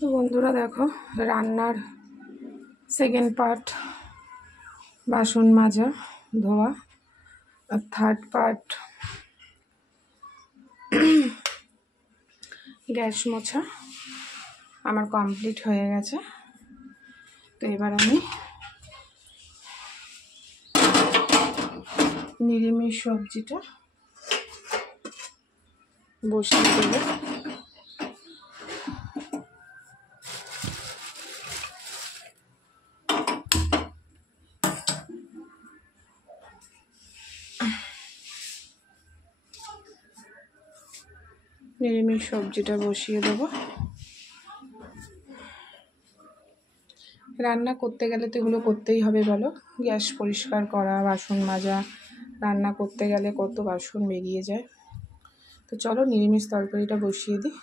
তো বন্ধুরা দেখো, রান্নার সেকেন্ড পার্ট বাসন মাজা ধোয়া, আর থার্ড পার্ট গ্যাস মোছা আমার কমপ্লিট হয়ে গেছে। তো এবার আমি নিরামিষ সবজিটা বসিয়ে দেবো। নিরামিষ সবজিটা বসিয়ে দেবো। রান্না করতে গেলে তো এগুলো করতেই হবে বলো, গ্যাস পরিষ্কার করা, বাসন মাজা, রান্না করতে গেলে কত বাসন বেরিয়ে যায়। তো চলো নিরামিষ তরকারিটা বসিয়ে দিই।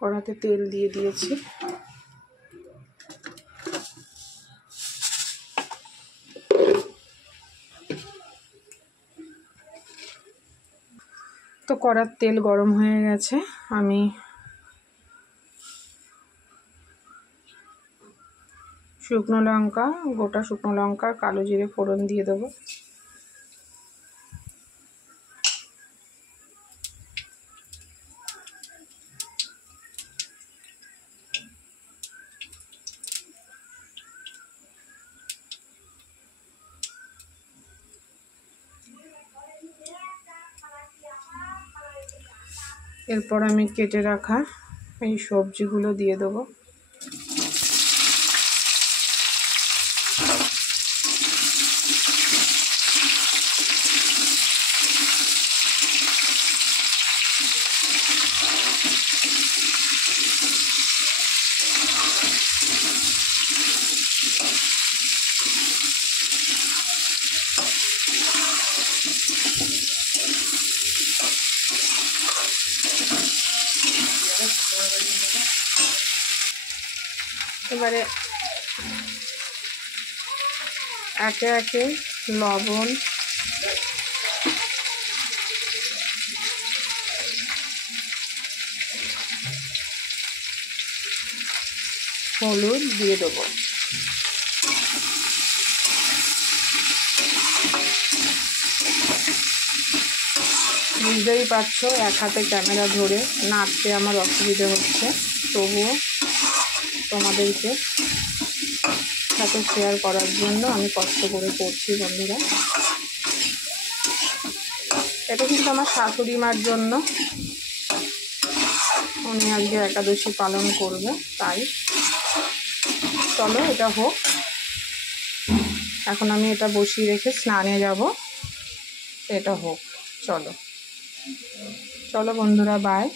কড়াতে তেল দিয়ে দিয়েছি। তো কড়ার তেল গরম হয়ে গেছে, আমি শুকনো লঙ্কা, গোটা শুকনো লঙ্কা, কালো জিরে ফোড়ন দিয়ে দেবো। এরপর আমি কেটে রাখা এই সবজিগুলো দিয়ে দেবো। এবারে একে একে লবণ, হলুদ দিয়ে দেবো। বুঝতেই পারছো এক হাতে ক্যামেরা ধরে নাড়তে আমার অসুবিধে হচ্ছে, তবুও তোমাদেরকে সাথে শেয়ার করার জন্য আমি কষ্ট করে করছি বন্ধুরা। এটা কিন্তু আমার শাশুড়ি মার জন্য, উনি আজকে একাদশী পালন করবে, তাই। চলো এটা হোক, এখন আমি এটা বসিয়ে রেখে স্নানে যাব। এটা হোক, চলো চলো বন্ধুরা, বাই।